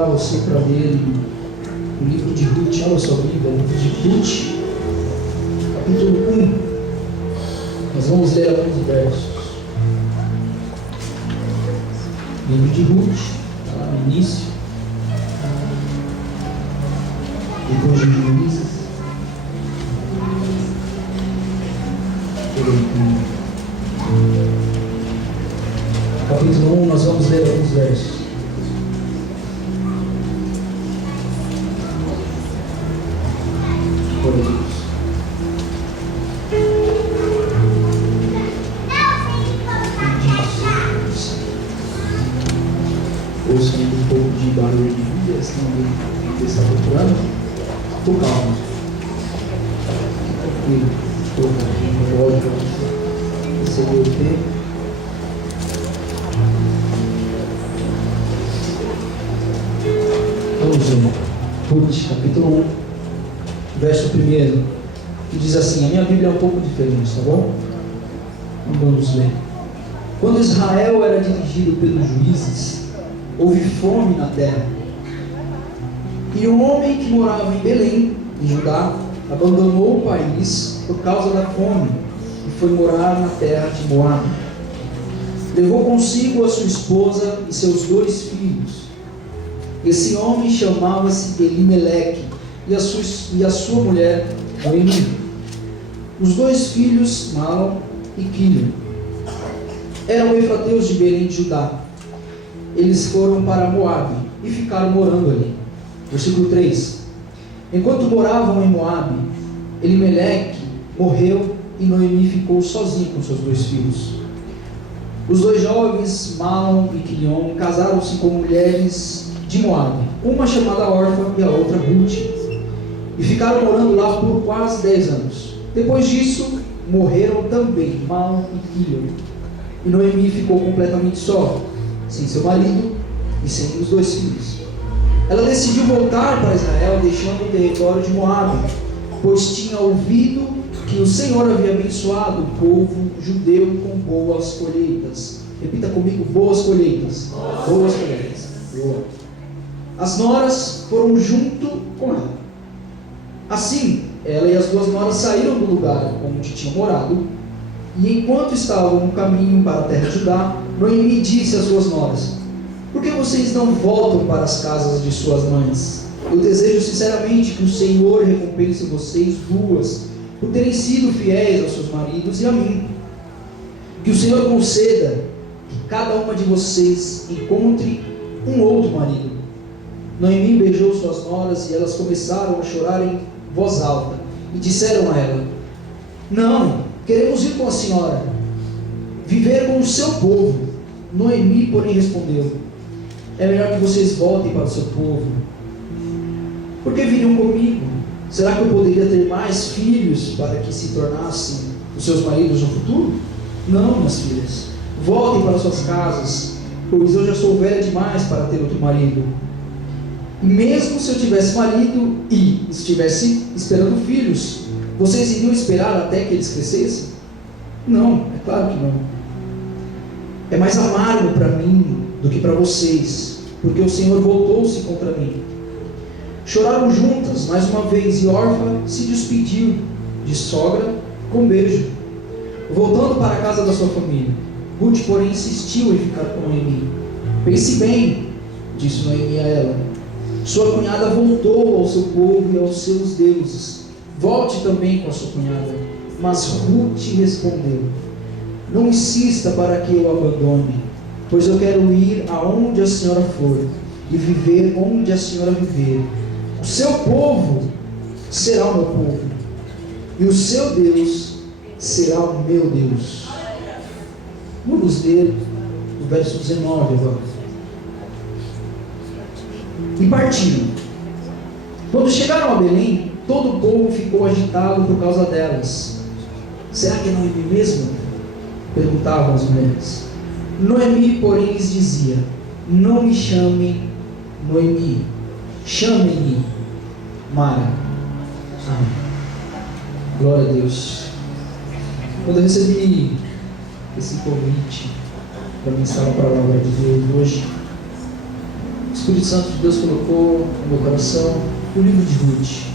Você para ler o livro de Ruth, olha sua Bíblia, o livro de Ruth, capítulo 1. Nós vamos ler alguns versos. Livro de Ruth, está lá no início. Depois de Juízes. Capítulo 1, nós vamos ler alguns versos. Ouçam um pouco de barulho de vida, senão alguém está procurando. Estou calmo. Tranquilo. Estou com ódio para receber o tempo. Vamos ver. Ruth, capítulo 1, verso 1, que diz assim, a minha Bíblia é um pouco diferente, tá bom? Vamos ler. Quando Israel era dirigido pelos juízes, houve fome na terra. E um homem que morava em Belém, em Judá, abandonou o país por causa da fome e foi morar na terra de Moabe. Levou consigo a sua esposa e seus 2 filhos. Esse homem chamava-se Elimeleque e a sua mulher Noemi. Os 2 filhos, Malom e Quilion, eram efrateus de Belém de Judá. Eles foram para Moabe e ficaram morando ali. Versículo 3. Enquanto moravam em Moabe, Elimeleque morreu e Noemi ficou sozinha com seus 2 filhos. Os 2 jovens, Malom e Quilion, casaram-se com mulheres de Moabe, uma chamada Orfa e a outra Ruth, e ficaram morando lá por quase 10 anos. Depois disso, morreram também Malom e Quilion, e Noemi ficou completamente só, sem seu marido e sem os 2 filhos. Ela decidiu voltar para Israel, deixando o território de Moabe, pois tinha ouvido que o Senhor havia abençoado o povo judeu com boas colheitas. Repita comigo, boas colheitas. Boas colheitas. Boa. As noras foram junto com ela. Assim, ela e as 2 noras saíram do lugar onde tinham morado, e enquanto estavam no caminho para a terra de Judá, Noemi disse às 2 noras: por que vocês não voltam para as casas de suas mães? Eu desejo sinceramente que o Senhor recompense vocês 2 por terem sido fiéis aos seus maridos e a mim. Que o Senhor conceda que cada uma de vocês encontre um outro marido. Noemi beijou suas noras e elas começaram a chorar em voz alta e disseram a ela: não, queremos ir com a senhora, viver com o seu povo. Noemi, porém, respondeu: é melhor que vocês voltem para o seu povo. Por que viriam comigo? Será que eu poderia ter mais filhos para que se tornassem os seus maridos no futuro? Não, minhas filhas, voltem para suas casas, pois eu já sou velha demais para ter outro marido. E mesmo se eu tivesse marido e estivesse esperando filhos, vocês iriam esperar até que eles crescessem? Não, é claro que não. É mais amargo para mim do que para vocês, porque o Senhor voltou-se contra mim. Choraram juntas mais uma vez e Orfa se despediu de sogra com beijo, voltando para a casa da sua família. Ruth, porém, insistiu em ficar com Noemi. Pense bem, disse Noemi a ela. Sua cunhada voltou ao seu povo e aos seus deuses. Volte também com a sua cunhada. Mas Ruth respondeu: não insista para que eu abandone, pois eu quero ir aonde a senhora for e viver onde a senhora viver. O seu povo será o meu povo e o seu Deus será o meu Deus. Vamos ler o verso 19 agora. E partiram. Quando chegaram a Belém, todo o povo ficou agitado por causa delas. Será que é Noemi mesmo? Perguntavam as mulheres. Noemi, porém, lhes dizia: não me chame Noemi, chame-me Mara. Amém. Glória a Deus. Quando eu recebi esse convite para ministrar a palavra de Deus hoje, o Espírito Santo de Deus colocou no meu coração o livro de Ruth.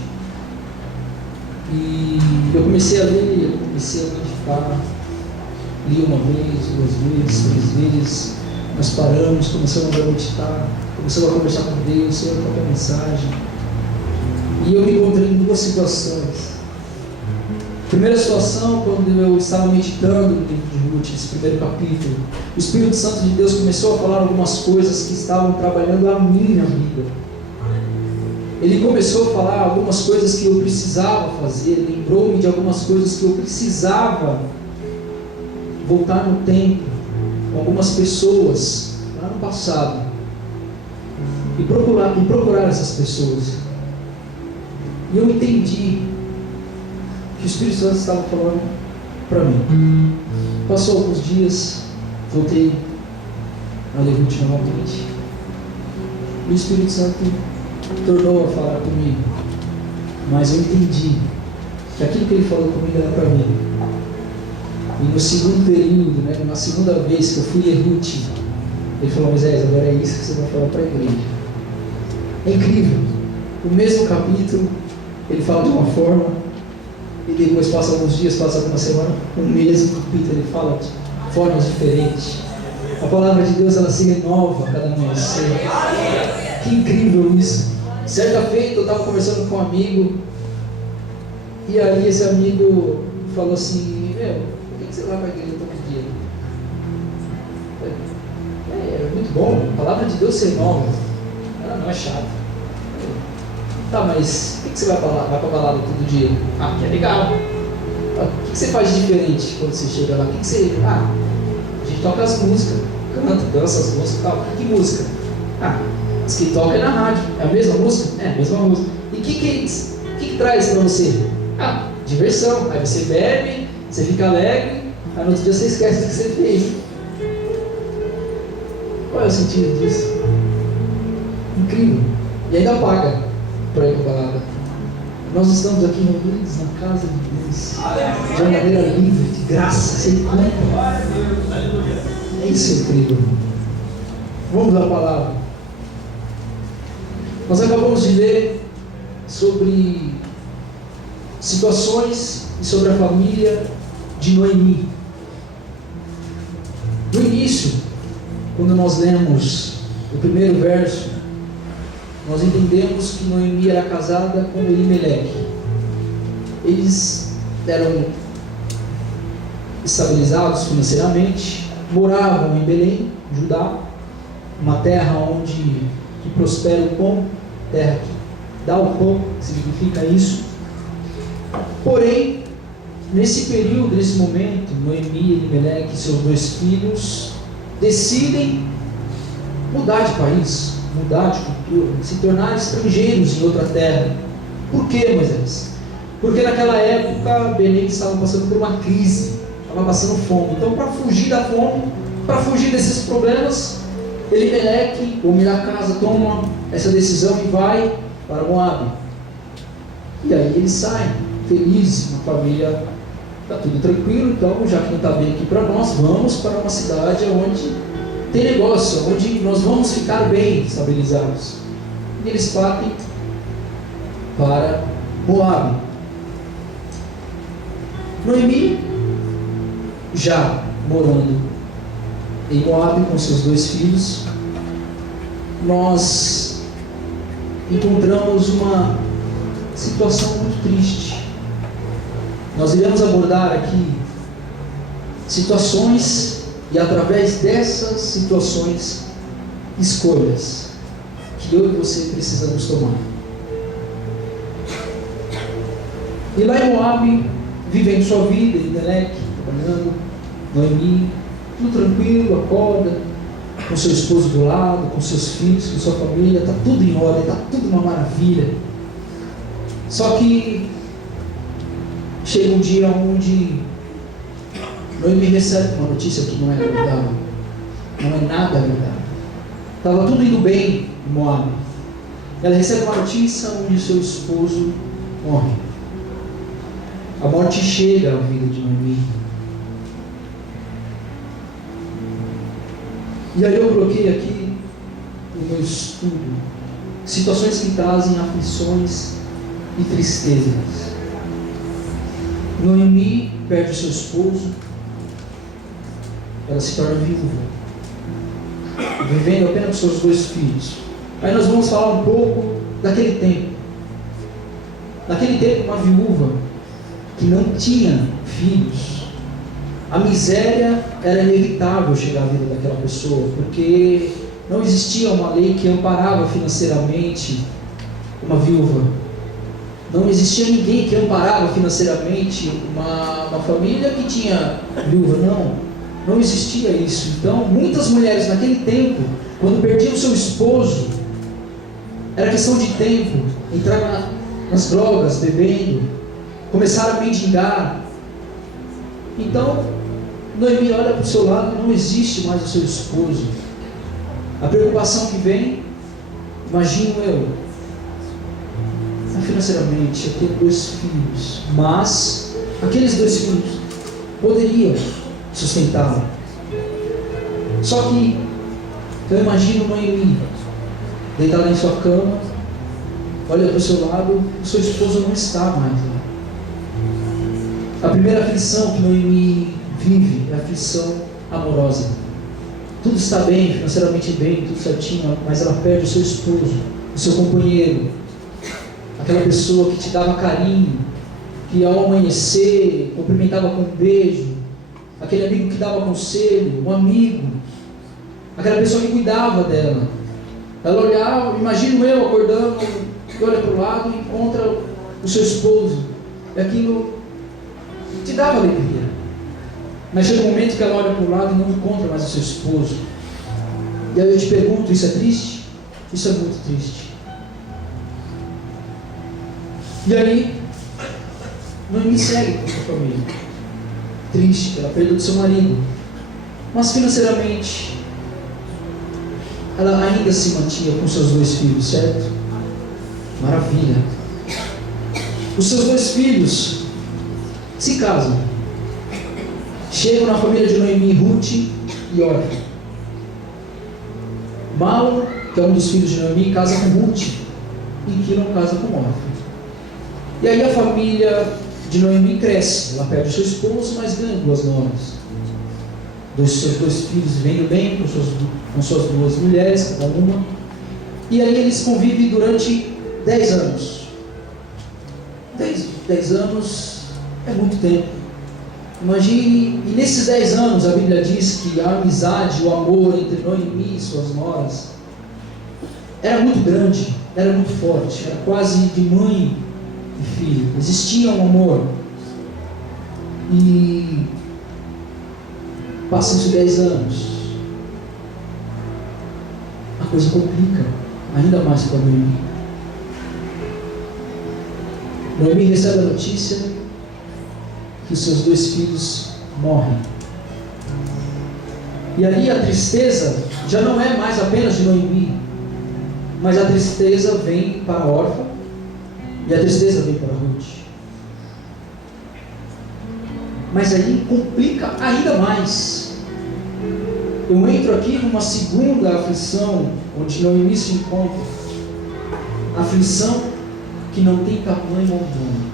E eu comecei a ler, eu comecei a meditar. Li uma vez, 2 vezes, 3 vezes. Nós paramos, começamos a meditar, começamos a conversar com Deus, Senhor, qual é a mensagem? E eu me encontrei em 2 situações. Primeira situação, quando eu estava meditando no livro de Ruth, esse primeiro capítulo, o Espírito Santo de Deus começou a falar algumas coisas que estavam trabalhando a minha vida. Ele começou a falar algumas coisas que eu precisava fazer, lembrou-me de algumas coisas que eu precisava voltar no tempo, com algumas pessoas, lá no passado, e procurar essas pessoas. E eu entendi que o Espírito Santo estava falando para mim. Passou alguns dias, voltei a ler Ruth novamente. E o Espírito Santo tornou a falar comigo, mas eu entendi que aquilo que ele falou comigo era para mim. E no segundo período, na segunda vez que eu fui ler Ruth, ele falou: Moisés, agora é isso que você vai falar para a igreja. É incrível. O mesmo capítulo, ele fala de uma forma, e depois passa alguns dias, passa alguma semana, o mesmo capítulo ele fala de formas diferentes. A palavra de Deus, ela se renova a cada amanhecer. Que incrível isso. Certa feita eu estava conversando com um amigo, e aí esse amigo falou assim: por que você vai para a igreja todo dia? É muito bom, a palavra de Deus se renova. Não é chato. Tá, mas por que você vai para a balada todo dia? Que é legal. O que você faz de diferente quando você chega lá? A gente toca as músicas, canta, dança as músicas e tal. Que música? As que toca é na rádio. É a mesma música? É a mesma música. E o que traz para você? Diversão. Aí você bebe, você fica alegre, aí no outro dia você esquece o que você fez. Qual é o sentido disso? Incrível. E ainda paga para ir para a balada. Nós estamos aqui reunidos na casa de Deus, de uma maneira livre, de graça, sem culpa. É isso incrível. Vamos à palavra. Nós acabamos de ler sobre situações e sobre a família de Noemi. No início, quando nós lemos o primeiro verso, nós entendemos que Noemi era casada com Elimeleque. Eles eram estabilizados financeiramente, moravam em Belém, Judá, uma terra onde que prospera o pão, terra que dá o pão, que significa isso. Porém, nesse período, nesse momento, Noemi, Elimeleque e seus 2 filhos decidem mudar de país, mudar de cultura, se tornar estrangeiros em outra terra. Por quê, Moisés? Porque naquela época Belém estava passando por uma crise, estava passando fome. Então, para fugir da fome, para fugir desses problemas, Elimeleque, o homem da casa, toma essa decisão e vai para Moabe. E aí eles saem felizes, uma família, está tudo tranquilo, então já que não está bem aqui para nós, vamos para uma cidade onde tem negócio, onde nós vamos ficar bem estabilizados. E eles partem para Moabe. Noemi, já morando em Moabe com seus 2 filhos, nós encontramos uma situação muito triste. Nós iremos abordar aqui situações e, através dessas situações, escolhas que eu e você precisamos tomar. E lá em Moabe, vivendo sua vida, Elimeleque, trabalhando, Noemi, tudo tranquilo, acorda, com seu esposo do lado, com seus filhos, com sua família, está tudo em ordem, está tudo uma maravilha. Só que chega um dia onde Noemi recebe uma notícia que não é agradável, não é nada agradável. Estava tudo indo bem em Moabe. Ela recebe uma notícia onde o seu esposo morre. A morte chega à vida de Noemi. E aí eu coloquei aqui o no meu estudo, situações que trazem aflições e tristezas. Noemi perde o seu esposo, ela se torna viúva, vivendo apenas com seus 2 filhos. Aí nós vamos falar um pouco daquele tempo. Naquele tempo, uma viúva que não tinha filhos, a miséria era inevitável chegar à vida daquela pessoa, porque não existia uma lei que amparava financeiramente uma viúva. Não existia ninguém que amparava financeiramente uma família que tinha viúva. Não existia isso. Então, muitas mulheres naquele tempo, quando perdiam seu esposo, era questão de tempo, entrar nas drogas, bebendo, começaram a mendigar. Então, Noemi olha para o seu lado e não existe mais o seu esposo. A preocupação que vem, imagino eu, financeiramente, eu tenho 2 filhos, mas aqueles 2 filhos poderiam sustentá-la. Só que eu imagino Noemi deitada em sua cama, olha para o seu lado, o seu esposo não está mais lá. A primeira aflição que Noemi vive é a aflição amorosa. Tudo está bem, financeiramente bem, tudo certinho, mas ela perde o seu esposo, o seu companheiro, aquela pessoa que te dava carinho, que ao amanhecer cumprimentava com um beijo, aquele amigo que dava conselho, um amigo, aquela pessoa que cuidava dela. Ela olhava, imagino eu acordando, e olha para o lado e encontra o seu esposo, e aquilo te dava alegria. Mas chega um momento que ela olha para o lado e não encontra mais o seu esposo. E aí eu te pergunto, isso é triste? Isso é muito triste. E aí, Noemi segue com a sua família, triste pela perda do seu marido, mas financeiramente ela ainda se mantinha com seus 2 filhos, certo? Maravilha. Os seus 2 filhos se casam, chegam na família de Noemi, Ruth e Orfa. Malom, que é um dos filhos de Noemi, casa com Ruth, e Quilom casa com Orfa. E aí a família de Noemi cresce, ela perde o seu esposo, mas ganha 2 noras. Seus 2 filhos vivendo bem com suas 2 mulheres, cada uma. E aí eles convivem durante 10 anos. 10 anos é muito tempo. Imagine, e nesses 10 anos a Bíblia diz que a amizade, o amor entre Noemi e suas noras era muito grande, era muito forte, era quase de mãe e filho. Existia um amor. E passam-se 10 anos, a coisa complica ainda mais para Noemi. Noemi recebe a notícia que os seus 2 filhos morrem. E ali a tristeza já não é mais apenas de Noemi, mas a tristeza vem para a Orfa e a tristeza vem para Ruth. Mas aí complica ainda mais. Eu entro aqui numa segunda aflição, onde Noemi se encontra. Aflição que não tem tamanho algum.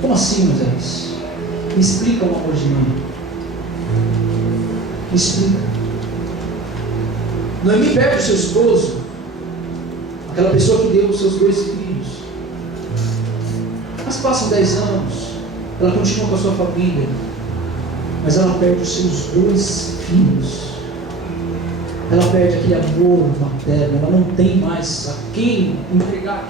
Como assim, Moisés? Me explica o amor de mãe. Me explica. Noemi perde o seu esposo, aquela pessoa que deu os seus 2 filhos. Mas passam 10 anos, ela continua com a sua família, mas ela perde os seus 2 filhos. Ela perde aquele amor materno, ela não tem mais a quem entregar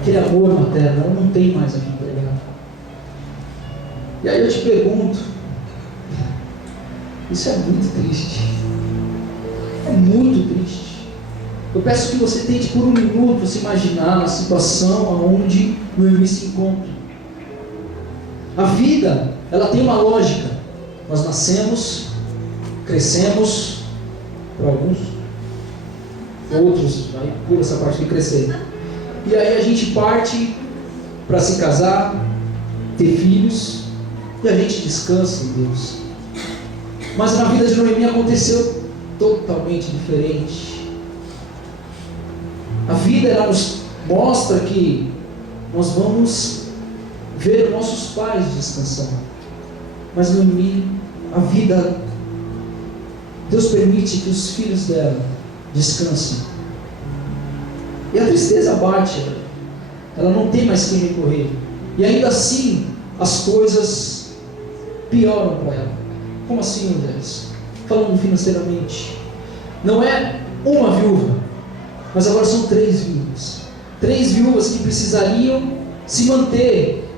aquele amor materno, ela não tem mais a quem entregar. E aí eu te pergunto, isso é muito triste, é muito triste. Eu peço que você tente por um minuto se imaginar a situação onde Noemi se encontra. A vida, ela tem uma lógica. Nós nascemos, crescemos, para alguns, outros, aí pula essa parte de crescer. E aí a gente parte para se casar, ter filhos, e a gente descansa em Deus. Mas na vida de Noemi aconteceu totalmente diferente. A vida, ela nos mostra que nós vamos ver nossos pais descansando, mas Noemi, a vida, Deus permite que os filhos dela descansem, e a tristeza bate, ela não tem mais quem recorrer, e ainda assim as coisas pioram para ela. Como assim, Deus? Falando financeiramente, não é uma viúva, mas agora são 3 viúvas. 3 viúvas que precisariam se manter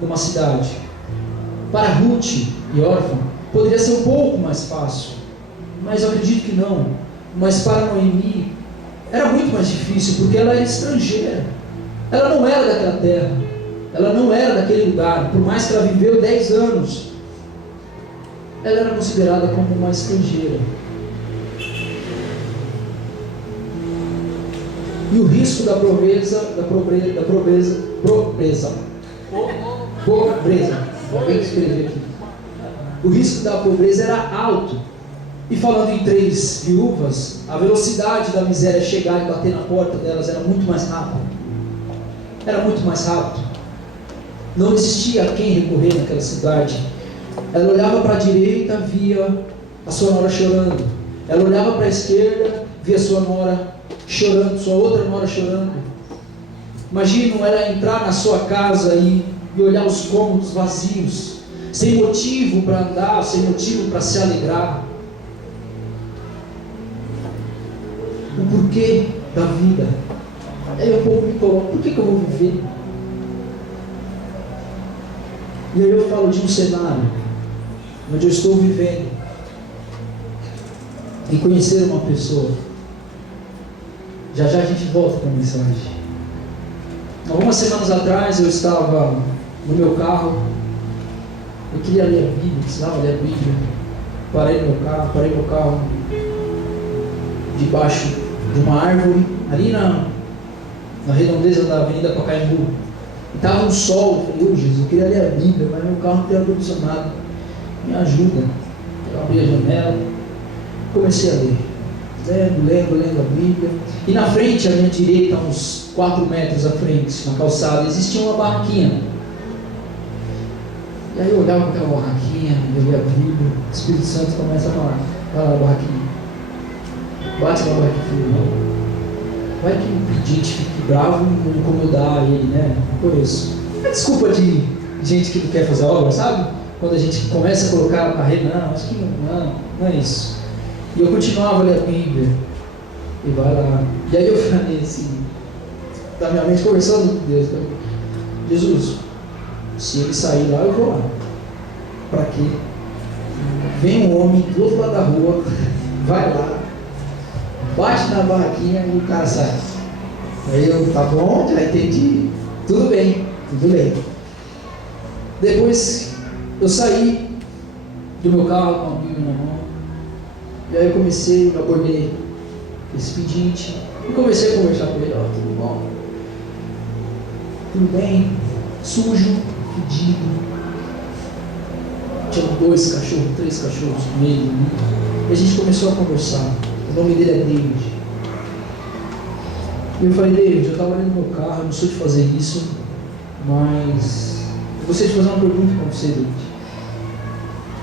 numa cidade. Para Ruth e órfã, poderia ser um pouco mais fácil, mas eu acredito que não. Mas para Noemi, era muito mais difícil, porque ela era estrangeira. Ela não era daquela terra, ela não era daquele lugar. Por mais que ela viveu 10 anos, ela era considerada como uma estrangeira. E o risco da pobreza, vou escrever aqui. O risco da pobreza era alto. E falando em 3 viúvas, a velocidade da miséria chegar e bater na porta delas era muito mais rápida. Era muito mais rápido. Não existia a quem recorrer naquela cidade. Ela olhava para a direita, via a sua nora chorando. Ela olhava para a esquerda, via a sua nora chorando, sua outra nora chorando. Imagina ela entrar na sua casa e olhar os cômodos vazios, sem motivo para andar, sem motivo para se alegrar. O porquê da vida. Aí o povo me coloca, por que eu vou viver? E aí eu falo de um cenário onde eu estou vivendo e conhecer uma pessoa. Já já a gente volta para a mensagem. Algumas semanas atrás eu estava no meu carro, eu queria ler a Bíblia, precisava ler a Bíblia. Parei meu carro debaixo de uma árvore, ali na redondeza da Avenida Pacaembu. E estava um sol, eu falei, Jesus, eu queria ler a Bíblia, mas meu carro não tem ar-condicionado, me ajuda. Eu abri a janela, comecei a ler. Lendo a Bíblia. E na frente, à minha direita, uns 4 metros à frente, na calçada, existia uma barraquinha. E aí eu olhava para aquela barraquinha, eu lia a Bíblia, o Espírito Santo começa a falar, vai lá na barraquinha, bate na barraquinha, não. Vai que o pedinte fique bravo e não incomodar ele, né? Por isso. É desculpa de gente que não quer fazer obra, sabe? Quando a gente começa a colocar a barreira, não, acho que não é isso. E eu continuava a ler a Bíblia. E vai lá. E aí eu falei assim, da minha mente conversando com Deus, Jesus, se ele sair lá, eu vou lá. Para quê? Vem um homem do outro lado da rua, vai lá, bate na barraquinha e o cara sai. Aí eu, tá bom, já entendi. Tudo bem. Depois eu saí do meu carro com a Bíblia na mão. E aí eu abordei esse pedinte e comecei a conversar com ele. Tudo bom? Tudo bem? Sujo, fedido. Tinha 2 cachorros, 3 cachorros no meio. E a gente começou a conversar. O nome dele é David. E eu falei, David, eu estava ali no meu carro, eu não sou de fazer isso, mas eu gostaria de fazer uma pergunta para você, David.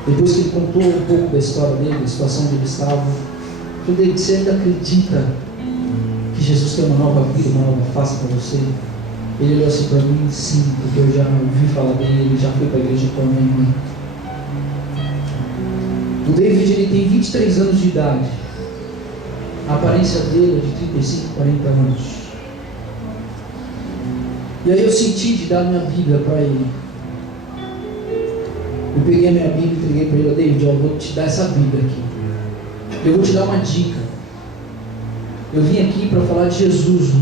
Depois que ele contou um pouco da história dele, da situação onde ele estava, eu falei, David, você ainda acredita que Jesus tem uma nova vida, uma nova face para você? Ele olhou assim para mim, sim, porque eu já ouvi falar dele, já fui para a igreja com a minha mãe. O David, ele tem 23 anos de idade. A aparência dele é de 35, 40 anos. E aí eu senti de dar minha Bíblia para ele. Eu peguei a minha Bíblia e entreguei para ele. David, eu vou te dar essa Bíblia aqui. Eu vou te dar uma dica. Eu vim aqui para falar de Jesus,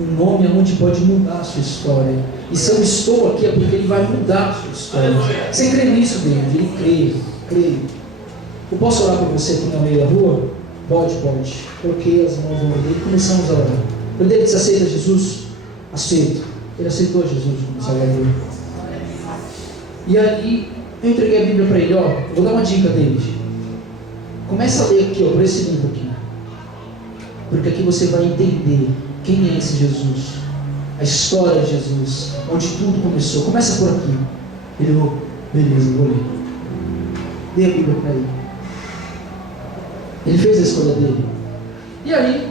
um nome onde pode mudar a sua história. E se eu estou aqui é porque ele vai mudar a sua história. Você crê nisso, David? Ele crê. Eu posso orar por você aqui no meio da rua? Pode. Coloquei as mãos no ombro dele e começamos a orar. Eu dele, você aceita Jesus? Aceito. Ele aceitou Jesus como Salvador. E aí eu entreguei a Bíblia para ele. Eu vou dar uma dica, David. Começa a ler aqui, ó, por esse livro aqui. Porque aqui você vai entender quem é esse Jesus, a história de Jesus, onde tudo começou. Começa por aqui. Ele falou, beleza, eu vou ler. Dê a Bíblia para ele. Ele fez a escolha dele. E aí,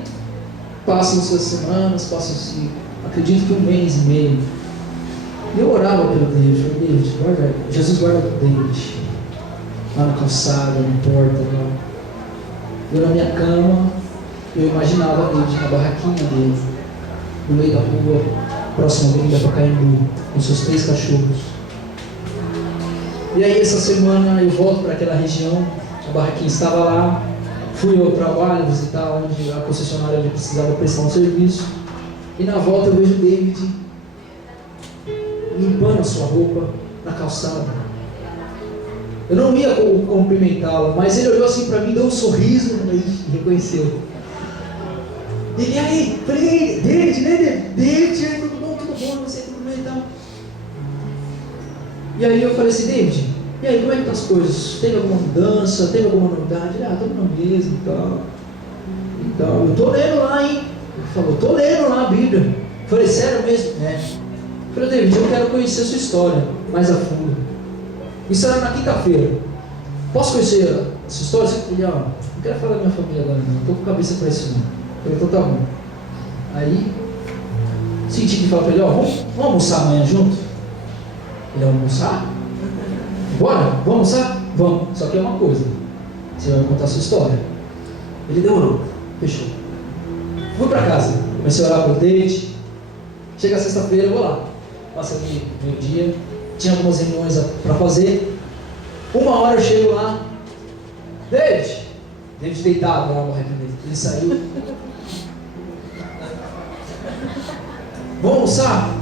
passam-se as semanas, passam-se, acredito que 1 mês e meio. Eu orava pelo David, falei, David, guarda, Jesus guarda o David. Lá na calçada, na porta, lá. Eu na minha cama, eu imaginava David na barraquinha dele, no meio da rua, próximo à Avenida Pacaembu, com seus 3 cachorros. E aí essa semana eu volto para aquela região, a barraquinha estava lá, fui ao trabalho visitar onde a concessionária onde precisava prestar um serviço, e na volta eu vejo David limpando a sua roupa na calçada. Eu não ia cumprimentá-lo, mas ele olhou assim para mim, deu um sorriso e reconheceu. E aí, falei, David, tudo bom, você, tudo bem e tal. E aí eu falei assim, David, e aí, como é que estão as coisas? Teve alguma mudança? Teve alguma novidade? Ele, tudo na mesma e tal. Então, eu estou lendo lá, hein? Ele falou, estou lendo lá a Bíblia. Eu falei, sério mesmo? É. Eu falei, David, eu quero conhecer a sua história mais a fundo. Isso era na quinta-feira. Posso conhecer a sua história? Ele, não quero falar da minha família agora não, estou com a cabeça para isso não. Eu falei, então tá bom. Aí, senti que falar para ele, vamos almoçar amanhã junto? Ele, almoçar? Bora? Vamos almoçar? Vamos. Só que é uma coisa, você vai contar a sua história. Ele demorou, fechou. Fui para casa, comecei a orar para o David. Chega sexta-feira, eu vou lá. Passa aqui meu dia. Tinha algumas reuniões para fazer. 1 hora eu chego lá. David deitado lá no arrependimento. Ele saiu. Vamos almoçar?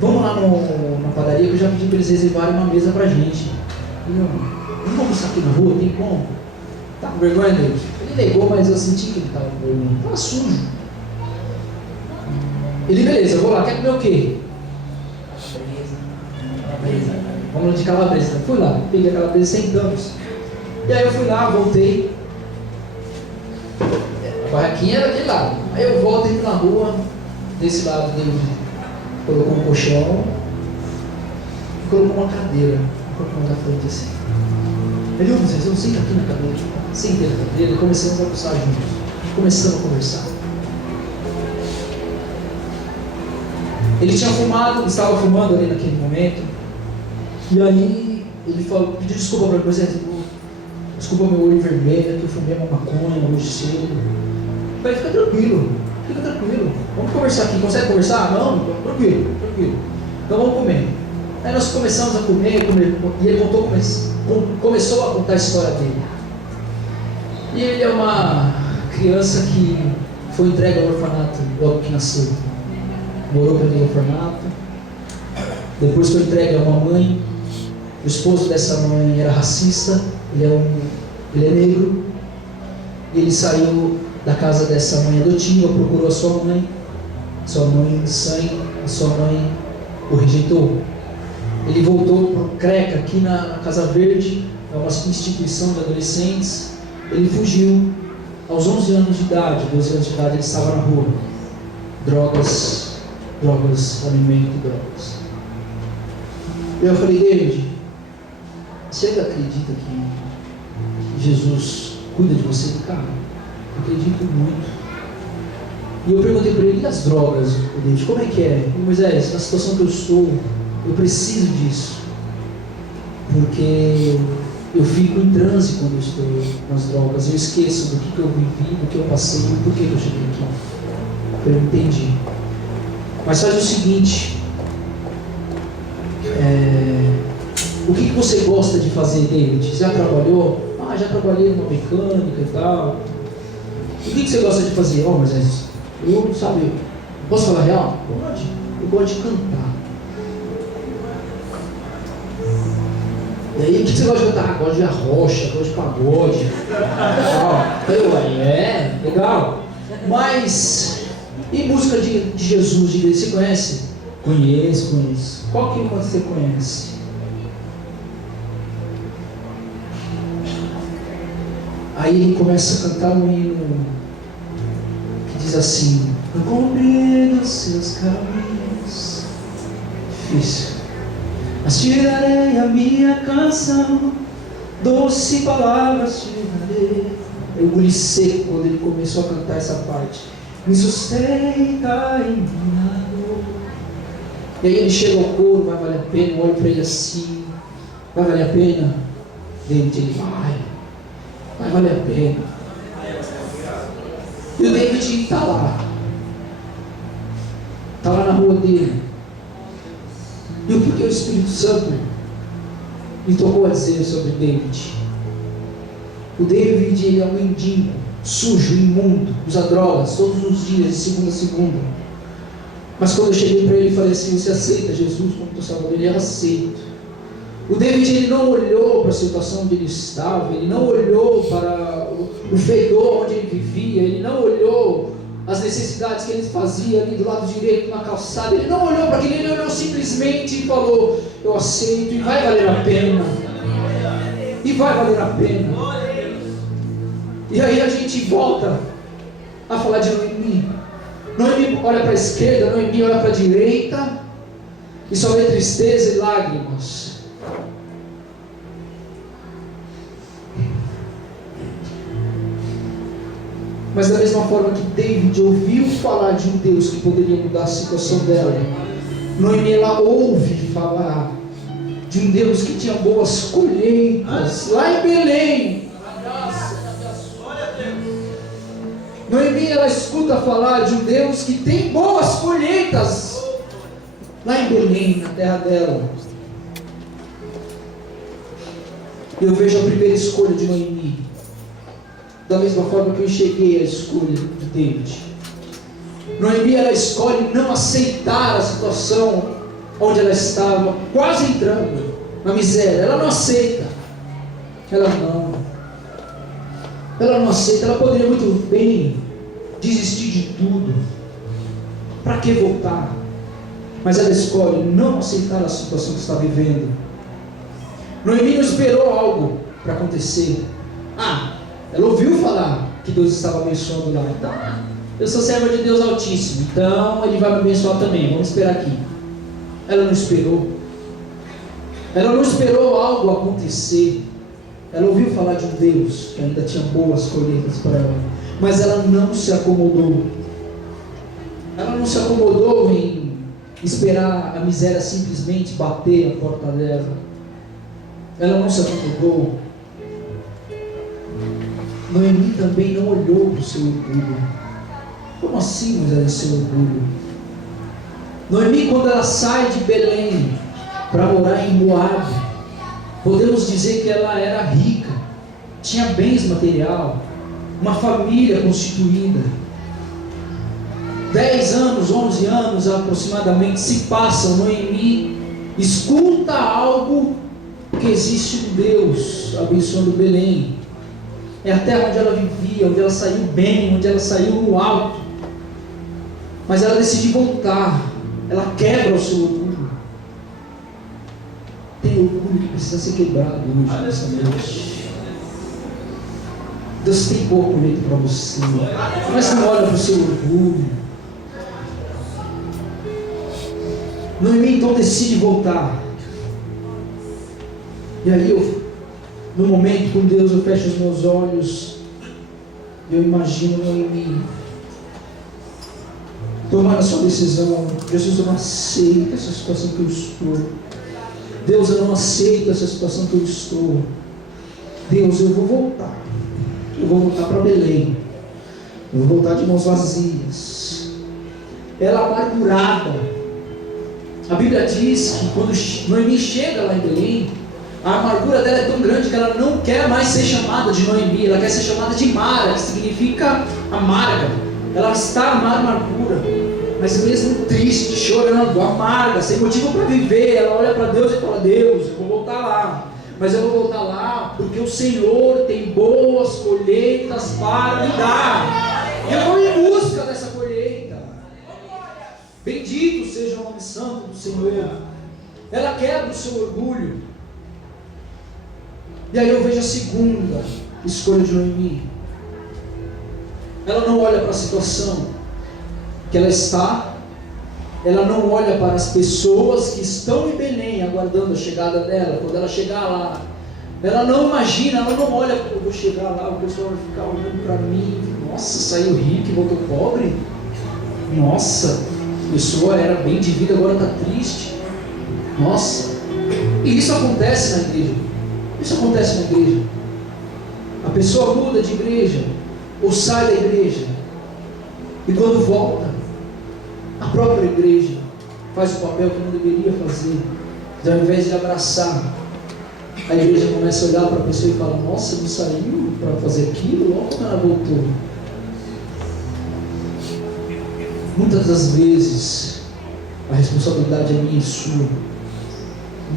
Vamos lá na padaria que eu já pedi para eles reservarem uma mesa pra gente. Não vamos almoçar aqui na rua? Tem como? Tá com vergonha, David? Ele negou, mas eu senti que ele estava com vergonha. Estava sujo. Ele, beleza, eu vou lá. Quer comer o quê? Calabresa. Vamos lá de calabresa. Fui lá, peguei a calabresa, sentamos. E aí eu fui lá, voltei. A barraquinha era daquele lado. Aí eu volto, entro na rua. Desse lado dele colocou um colchão e colocou uma cadeira. Colocou na frente assim. Ele, vocês vão sentar aqui na cadeira. Sentei na cadeira e começamos a almoçar juntos. Começamos a conversar. Ele tinha fumado, estava fumando ali naquele momento. E aí ele falou, pediu desculpa para você, desculpa meu olho vermelho, que eu fumei uma maconha hoje cedo. Eu falei, fica tranquilo, vamos conversar aqui, consegue conversar? Não, tranquilo. Então vamos comer. Aí nós começamos a comer e ele começou a contar a história dele. E ele é uma criança que foi entregue ao orfanato logo que nasceu. Morou pelo orfanato, depois foi entregue a uma mãe. O esposo dessa mãe era racista, ele é negro. Ele saiu da casa dessa mãe adotiva, procurou a sua mãe de sangue, a sua mãe o rejeitou. Ele voltou para o CRECA, aqui na Casa Verde, é uma instituição de adolescentes. Ele fugiu aos 11 anos de idade, 12 anos de idade ele estava na rua. Drogas, alimento e drogas. Eu falei, David, você ainda acredita que Jesus cuida de você? Cara, eu acredito muito. E eu perguntei para ele, e as drogas, David, como é que é? Moisés, na situação que eu estou, eu preciso disso. Porque eu fico em transe quando eu estou nas drogas. Eu esqueço do que eu vivi, do que eu passei e por que eu cheguei aqui. Eu entendi. Mas faz o seguinte, o que você gosta de fazer, David? Já trabalhou? Já trabalhei numa mecânica e tal. O que você gosta de fazer? Mas eu, sabe, posso falar real? Pode. Eu gosto de cantar. E aí, o que você gosta de cantar? Gosto de arrocha, gosto de pagode. Legal. Mas... E música de Jesus, de igreja, você conhece? Conheço. Qual que você conhece? Aí ele começa a cantar um hino que diz assim: eu compreendo os seus caminhos. Difícil. Mas tirarei a minha canção, doce palavras tirarei. Eu engoli seco quando ele começou a cantar essa parte. Me sustenta em minha dor. E aí ele chega ao coro: vai valer a pena. Eu olho para ele assim: vai valer a pena? David, ele vai valer a pena. E o David está lá na rua dele. E o porquê o Espírito Santo me tocou a dizer sobre David? O David, ele é um mendigo, sujo, imundo, usa drogas todos os dias, de segunda a segunda. Mas quando eu cheguei para ele e falei assim: você aceita Jesus como teu Salvador? Ele: eu aceito. O David, ele não olhou para a situação onde ele estava, ele não olhou para o fedor onde ele vivia, ele não olhou as necessidades que ele fazia ali do lado direito na calçada, ele não olhou para aquilo, ele olhou simplesmente e falou: eu aceito, e vai valer a pena, e vai valer a pena. E aí a gente volta a falar de Noemi. Noemi olha para a esquerda, Noemi olha para a direita, e só vê tristeza e lágrimas. Mas da mesma forma que David ouviu falar de um Deus que poderia mudar a situação dela, Noemi, ela ouve falar de um Deus que tinha boas colheitas lá em Belém. Noemi, ela escuta falar de um Deus que tem boas colheitas lá em Belém, na terra dela. Eu vejo a primeira escolha de Noemi da mesma forma que eu enxerguei a escolha de David. Noemi, ela escolhe não aceitar a situação onde ela estava, quase entrando na miséria. Ela não aceita. Ela não aceita. Ela poderia muito bem desistir de tudo. Para que voltar? Mas ela escolhe não aceitar a situação que está vivendo. Noemi não esperou algo para acontecer. Ela ouviu falar que Deus estava abençoando lá. Então, eu sou serva de Deus Altíssimo, então Ele vai me abençoar também. Vamos esperar aqui. Ela não esperou. Ela não esperou algo acontecer. Ela ouviu falar de um Deus que ainda tinha boas colheitas para ela. Mas ela não se acomodou. Ela não se acomodou em esperar a miséria simplesmente bater a porta dela. Ela não se acomodou. Noemi também não olhou para o seu orgulho. Como assim, mas era seu orgulho? Noemi, quando ela sai de Belém para morar em Moabe, podemos dizer que ela era rica, tinha bens material, uma família constituída. 10 anos, 11 anos aproximadamente se passam. Noemi escuta algo que existe um Deus abençoando Belém. É a terra onde ela vivia, onde ela saiu bem, onde ela saiu no alto. Mas ela decide voltar. Ela quebra o seu orgulho. Tem orgulho que precisa ser quebrado hoje, nessa noite. Deus tem boa colheita para você. Mas não olha para o seu orgulho. Noemi então decide voltar. E aí no momento com Deus, eu fecho os meus olhos e eu imagino Noemi tomar a sua decisão. Jesus, eu não aceito essa situação que eu estou. Deus, eu não aceito essa situação que eu estou. Deus, eu vou voltar. Eu vou voltar para Belém. Eu vou voltar de mãos vazias. Ela amargurada. A Bíblia diz que quando Noemi chega lá em Belém, a amargura dela é tão grande que ela não quer mais ser chamada de Noemi, ela quer ser chamada de Mara, que significa amarga. Ela está na amargura, mas mesmo triste, chorando, amarga, sem motivo para viver. Ela olha para Deus e fala: Deus, eu vou voltar lá, mas eu vou voltar lá porque o Senhor tem boas colheitas para me dar, e eu vou em busca dessa colheita. Bendito seja o nome santo do Senhor. Ela quebra o seu orgulho. E aí eu vejo a segunda escolha de Noemi. Ela não olha para a situação que ela está, ela não olha para as pessoas que estão em Belém aguardando a chegada dela. Quando ela chegar lá, ela não imagina, ela não olha, eu vou chegar lá, o pessoal vai ficar olhando para mim, nossa, saiu rico e voltou pobre, nossa, a pessoa era bem de vida, agora está triste, nossa. E isso acontece na igreja, isso acontece na igreja. A pessoa muda de igreja, ou sai da igreja, e quando volta, a própria igreja faz o papel que não deveria fazer. Então, ao invés de abraçar, a igreja começa a olhar para a pessoa e fala, nossa, não saiu para fazer aquilo, logo quando ela voltou. Muitas das vezes a responsabilidade é minha e sua.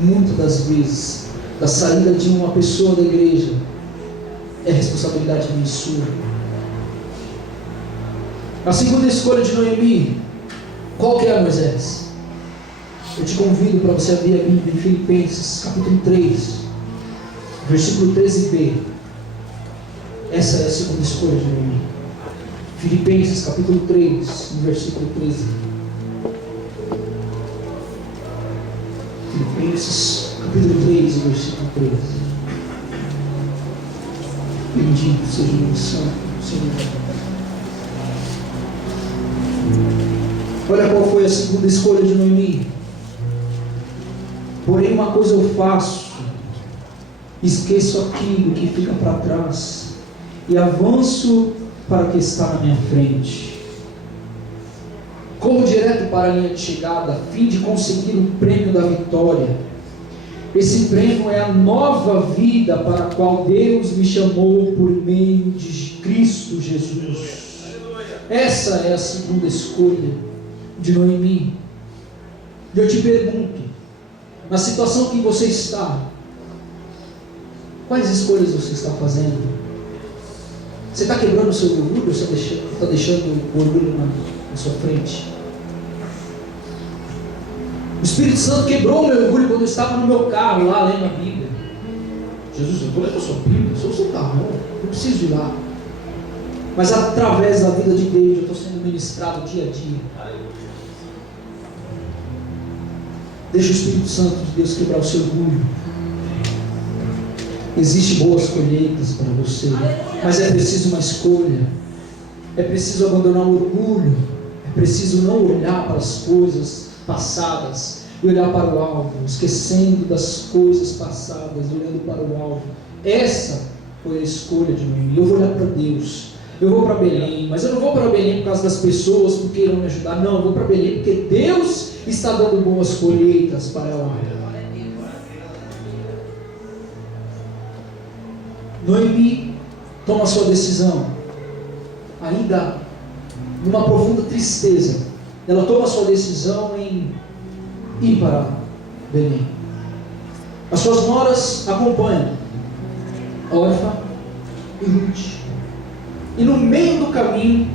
Muitas das vezes da saída de uma pessoa da igreja é responsabilidade minha e sua. A segunda escolha de Noemi, qual que é, Moisés? Eu te convido para você abrir a Bíblia em Filipenses capítulo 3, versículo 13b. Essa é a segunda escolha de Noemi. Filipenses capítulo 3, versículo 13. Filipenses capítulo 3, versículo 13. Bendito seja o Santo Senhor. Olha qual foi a segunda escolha de Noemi. Porém, uma coisa eu faço, esqueço aquilo que fica para trás e avanço para o que está na minha frente. Corro direto para a linha de chegada, a fim de conseguir o prêmio da vitória. Esse prêmio é a nova vida para a qual Deus me chamou por meio de Cristo Jesus. Essa é a segunda escolha de Noemi. Eu te pergunto, na situação que você está, quais escolhas você está fazendo? Você está quebrando o seu orgulho ou você está deixando o orgulho na sua frente? O Espírito Santo quebrou o meu orgulho quando eu estava no meu carro lá lendo a Bíblia. Jesus, eu estou lendo a sua Bíblia, eu sou o seu carro, não preciso ir lá. Mas através da vida de Deus eu estou sendo ministrado dia a dia. Deixa o Espírito Santo de Deus quebrar o seu orgulho. Existem boas colheitas para você, mas é preciso uma escolha. É preciso abandonar o orgulho. É preciso não olhar para as coisas passadas e olhar para o alvo, esquecendo das coisas passadas e olhando para o alvo. Essa foi a escolha de Noemi. Eu vou olhar para Deus. Eu vou para Belém, mas eu não vou para Belém por causa das pessoas que irão me ajudar. Não, eu vou para Belém porque Deus está dando boas colheitas para ela. Noemi toma sua decisão, ainda numa profunda tristeza. Ela toma sua decisão em ir para Belém. As suas noras acompanham Orfa e Ruth. E no meio do caminho,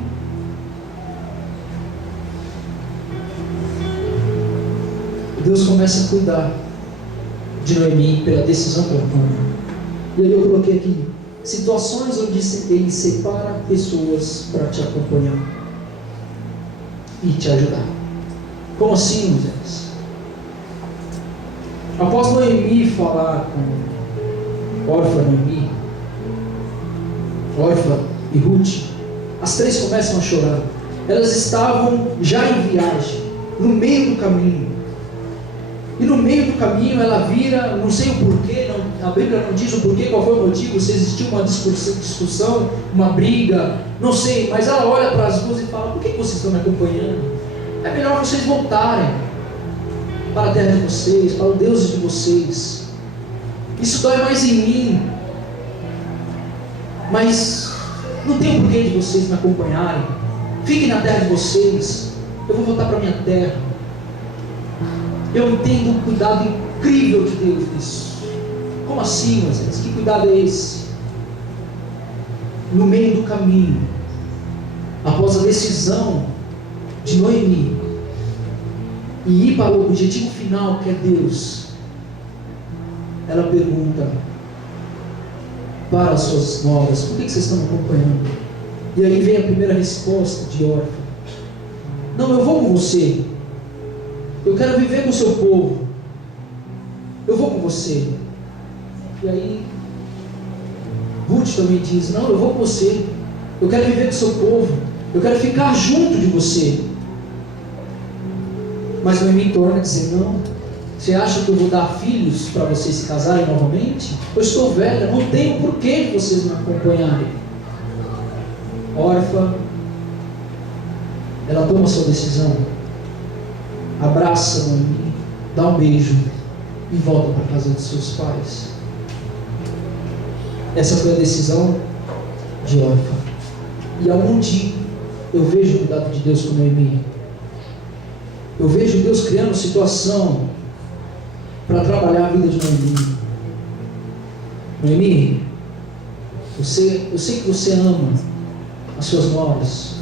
Deus começa a cuidar de Noemi pela decisão que ela toma. E aí eu coloquei aqui, situações onde Ele separa pessoas para te acompanhar e te ajudar. Como assim, Moisés? Após Noemi falar com Orfa e Ruth, as três começam a chorar. Elas estavam já em viagem, no meio do caminho. E no meio do caminho ela vira, não sei o porquê, a Bíblia não diz o porquê, qual foi o motivo, se existiu uma discussão, uma briga, não sei, mas ela olha para as duas e fala, por que vocês estão me acompanhando? É melhor vocês voltarem para a terra de vocês, para o Deus de vocês. Isso dói mais em mim, mas não tem porquê de vocês me acompanharem. Fiquem na terra de vocês, eu vou voltar para a minha terra. Eu entendo o cuidado incrível de Deus nisso. Como assim, Moisés? Que cuidado é esse? No meio do caminho, após a decisão de Noemi e ir para o objetivo final, que é Deus, ela pergunta: para as suas noras? Por que vocês estão me acompanhando? E aí vem a primeira resposta de Orfa: não, eu vou com você, eu quero viver com o seu povo, eu vou com você. E aí Ruth também diz: não, eu vou com você, eu quero viver com o seu povo, eu quero ficar junto de você. Mas Noemi torna a dizer: não, você acha que eu vou dar filhos para vocês se casarem novamente? Eu estou velha, não tenho porquê de vocês me acompanharem. Orfa, ela toma sua decisão, abraça Noemi, dá um beijo e volta para a casa dos seus pais. Essa foi a decisão de Orfa. E aonde eu vejo o cuidado de Deus com Noemi, eu vejo Deus criando situação para trabalhar a vida de Noemi. Noemi, eu sei que você ama as suas noras,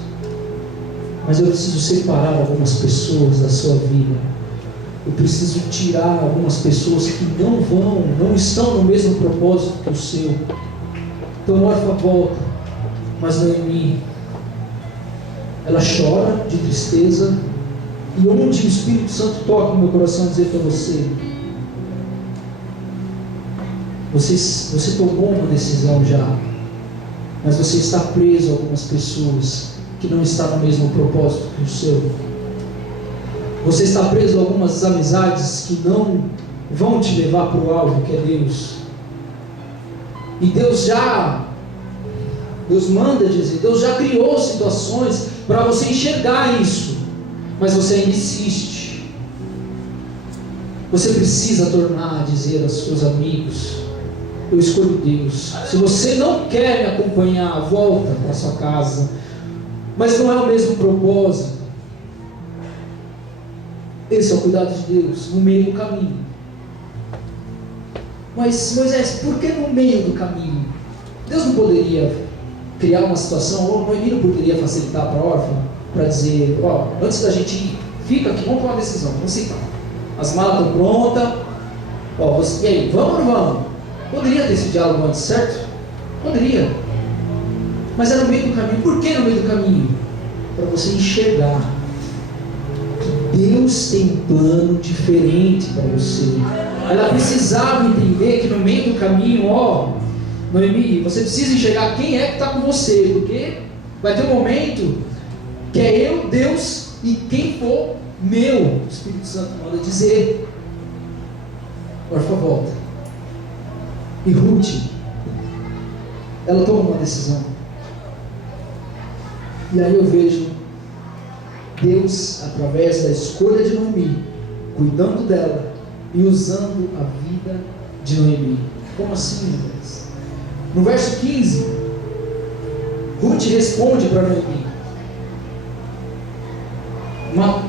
mas eu preciso separar algumas pessoas da sua vida. Eu preciso tirar algumas pessoas que não estão no mesmo propósito que o seu. Então Orfa volta, mas Noemi, ela chora de tristeza. E onde o Espírito Santo toca no meu coração dizer para você: você tomou uma decisão já, mas você está preso a algumas pessoas que não estão no mesmo propósito que o seu. Você está preso a algumas amizades que não vão te levar para o alvo, que é Deus. E Deus manda dizer, Deus já criou situações para você enxergar isso, mas você ainda insiste. Você precisa tornar a dizer aos seus amigos: eu escolho Deus. Se você não quer me acompanhar, volta para sua casa, mas não é o mesmo propósito. Esse é o cuidado de Deus no meio do caminho. Mas Moisés, por que no meio do caminho? Deus não poderia criar uma situação, ou Noemi não poderia facilitar para a órfã, para dizer: ó, antes da gente ir, fica aqui, vamos tomar uma decisão, vamos sentar, as malas estão prontas, ó, e aí, vamos ou não vamos? Poderia ter esse diálogo antes, certo? Poderia, mas é no meio do caminho. Por que no meio do caminho? Para você enxergar que Deus tem um plano diferente para você. Ela precisava entender que no meio do caminho, ó, Noemi, você precisa enxergar quem é que está com você, porque vai ter um momento que é eu, Deus, e quem for meu. O Espírito Santo manda dizer. Por favor, volta. E Ruth, ela toma uma decisão. E aí eu vejo Deus, através da escolha de Noemi, cuidando dela e usando a vida de Noemi. Como assim, meu Deus? No verso 15, Ruth responde para Noemi.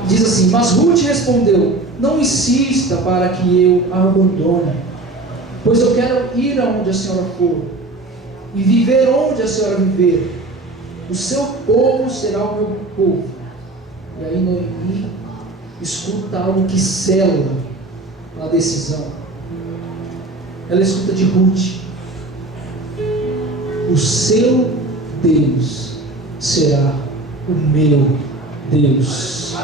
Diz assim: mas Ruth respondeu: não insista para que eu a abandone, pois eu quero ir aonde a senhora for e viver onde a senhora viver. O seu povo será o meu povo. E aí Noemi escuta algo que sela a decisão. Ela escuta de Ruth: o seu Deus será o meu Deus.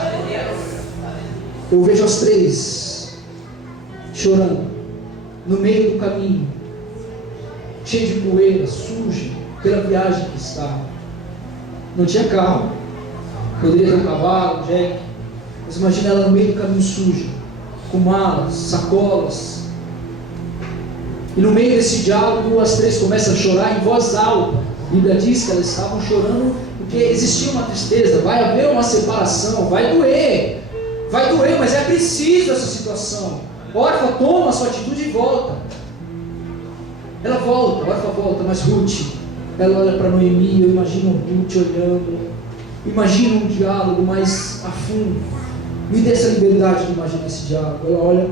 Eu vejo as três chorando no meio do caminho, cheio de poeira, suja pela viagem que estava. Não tinha carro, poderia ter um cavalo, jegue, mas imagina ela no meio do caminho suja, com malas, sacolas. E no meio desse diálogo, as três começam a chorar em voz alta. A Bíblia diz que elas estavam chorando porque existia uma tristeza. Vai haver uma separação, vai doer, mas é preciso essa situação. Orfa toma a sua atitude e volta. Ela volta, Orfa volta, mas Ruth, ela olha para Noemi. Eu imagino Ruth olhando, imagino um diálogo mais a fundo. Me dê essa liberdade de imaginar esse diálogo. Ela olha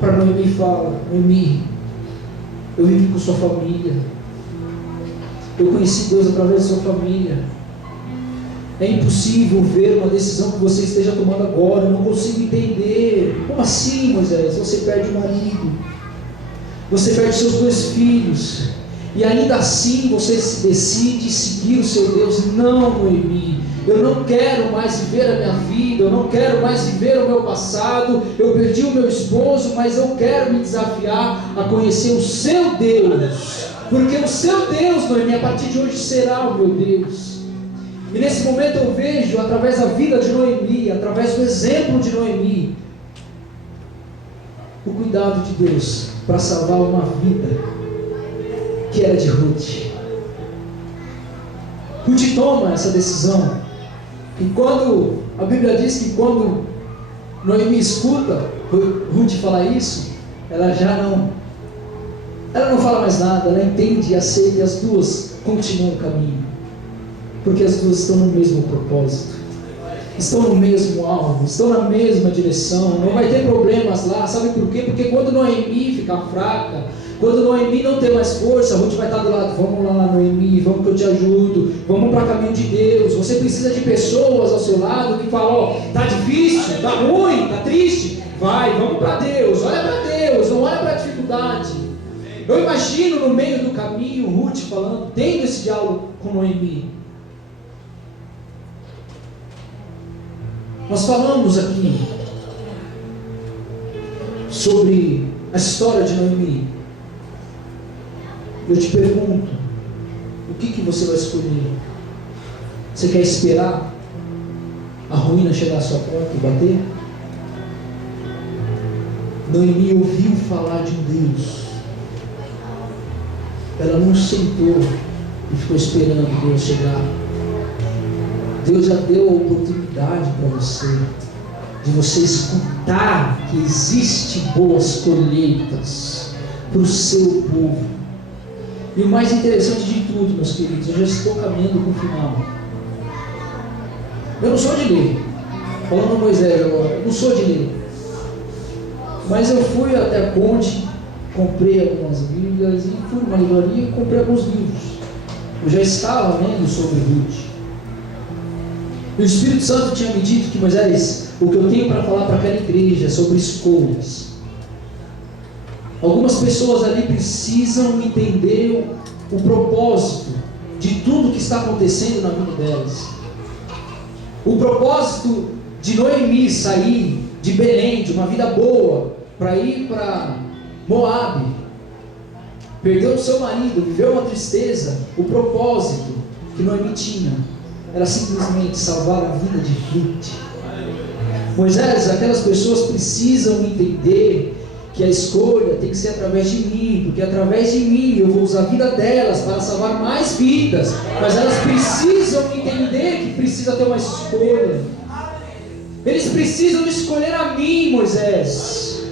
para Noemi e fala: Noemi, eu vivi com sua família, eu conheci Deus através da sua família. É impossível ver uma decisão que você esteja tomando agora. Eu não consigo entender. Como assim, Moisés? Você perde o marido, você perde seus 2 filhos, e ainda assim você decide seguir o seu Deus. Não, Noemi, eu não quero mais viver a minha vida, eu não quero mais viver o meu passado, eu perdi o meu esposo, mas eu quero me desafiar a conhecer o seu Deus, porque o seu Deus, Noemi, a partir de hoje será o meu Deus. E nesse momento eu vejo, através da vida de Noemi, através do exemplo de Noemi, o cuidado de Deus para salvar uma vida que era de Ruth. Ruth toma essa decisão, e quando a Bíblia diz que quando Noemi escuta Ruth falar isso, ela não fala mais nada, ela entende e aceita, e as duas continuam o caminho, porque as duas estão no mesmo propósito, estão no mesmo alvo, estão na mesma direção. Não vai ter problemas lá, sabe por quê? Porque quando Noemi ficar fraca, quando Noemi não ter mais força, Ruth vai estar do lado. Vamos lá, Noemi, vamos que eu te ajudo, vamos para o caminho de Deus. Você precisa de pessoas ao seu lado que falam: ó, tá difícil, tá ruim, tá triste, vai, vamos para Deus, olha para Deus, não olha para a dificuldade. Eu imagino no meio do caminho Ruth falando, tendo esse diálogo com Noemi. Nós falamos aqui sobre a história de Noemi. Eu te pergunto, o que você vai escolher? Você quer esperar a ruína chegar à sua porta e bater? Noemi ouviu falar de um Deus. Ela não sentou e ficou esperando Deus chegar. Deus já deu a oportunidade para você, de você escutar que existe boas colheitas para o seu povo. E o mais interessante de tudo, meus queridos, eu já estou caminhando para o final. Eu não sou de ler, falando Moisés agora, eu não sou de ler, mas eu fui até a Conde, comprei algumas Bíblias e fui numa livraria e comprei alguns livros. Eu já estava lendo sobre Ruth. E o Espírito Santo tinha me dito que, Moisés, o que eu tenho para falar para aquela igreja é sobre escolhas. Algumas pessoas ali precisam entender o propósito de tudo que está acontecendo na vida delas. O propósito de Noemi sair de Belém, de uma vida boa, para ir para Moabe, perdeu o seu marido, viveu uma tristeza. O propósito que Noemi tinha era simplesmente salvar a vida de Ruth. Moisés, aquelas pessoas precisam entender que a escolha tem que ser através de mim, porque através de mim eu vou usar a vida delas para salvar mais vidas, mas elas precisam entender que precisa ter uma escolha. Eles precisam escolher a mim, Moisés.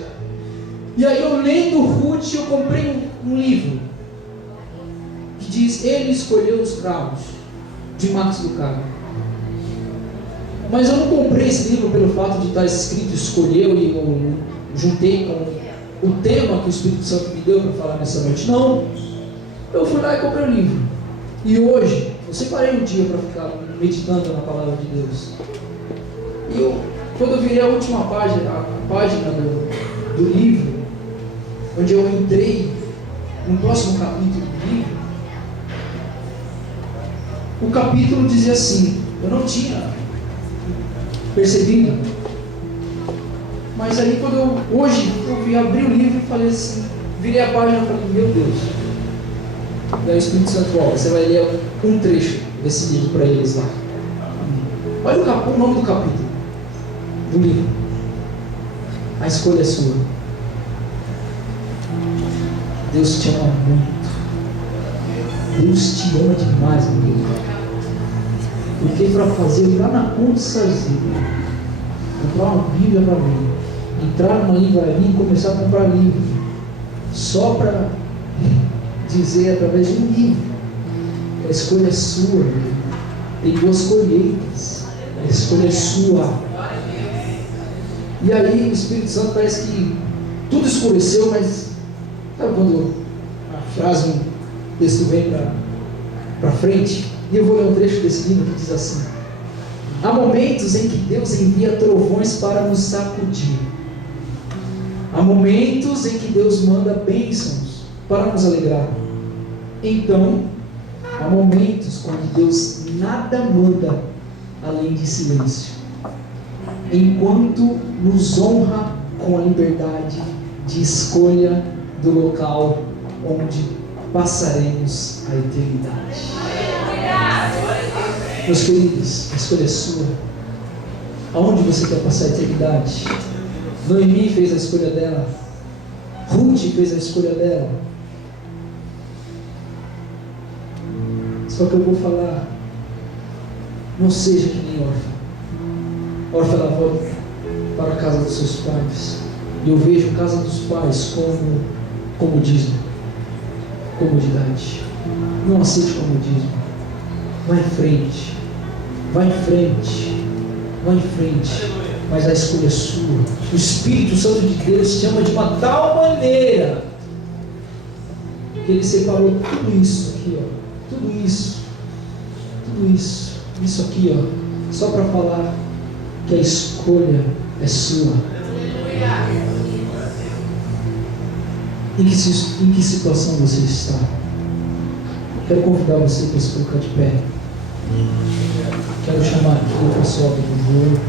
E aí eu lendo Ruth, eu comprei um livro que diz: Ele escolheu os cravos, de Max Lucado. Mas eu não comprei esse livro pelo fato de estar escrito escolheu, e eu juntei com o tema que o Espírito Santo me deu para falar nessa noite. Não, eu fui lá e comprei o livro. E hoje, eu separei um dia para ficar meditando na palavra de Deus. E quando eu virei a última página, a página do livro, onde eu entrei no próximo capítulo do livro, o capítulo dizia assim, eu não tinha percebido, mas aí quando hoje eu vi abrir o livro e falei assim, virei a página e falei: meu Deus. Daí o Espírito Santo: ó, você vai ler um trecho desse livro para eles lá. Olha o nome do capítulo do livro: A Escolha é Sua. Deus te ama muito. Deus te ama demais, meu Deus. Porque para fazer lá na Conde Sarzeiro, comprar uma Bíblia para mim, entrar numa livraria e começar a comprar livro, só para dizer através de um livro: a escolha é sua, tem duas colheitas, a escolha é sua. E aí o Espírito Santo parece que tudo escureceu, mas sabe quando a frase, um texto vem para frente? E eu vou ler um trecho desse livro que diz assim: há momentos em que Deus envia trovões para nos sacudir. Há momentos em que Deus manda bênçãos para nos alegrar. Então, há momentos quando Deus nada manda além de silêncio, enquanto nos honra com a liberdade de escolha do local onde passaremos a eternidade. Meus queridos, a escolha é sua. Aonde você quer passar a eternidade? Noemi fez a escolha dela. Ruth fez a escolha dela. Só que eu vou falar, não seja que nem órfã. Órfã, ela volta para a casa dos seus pais. E eu vejo a casa dos pais como dízimo, comodidade. Não aceite comodismo. Vá em frente. Vá em frente. Vá em frente. Mas a escolha é sua. O Espírito Santo de Deus te ama de uma tal maneira que Ele separou tudo isso aqui, ó. Tudo isso. Isso aqui, ó. Só para falar que a escolha é sua. Em que situação você está? Quero convidar você para se colocar de pé. Quero chamar aqui o pessoal do louvor.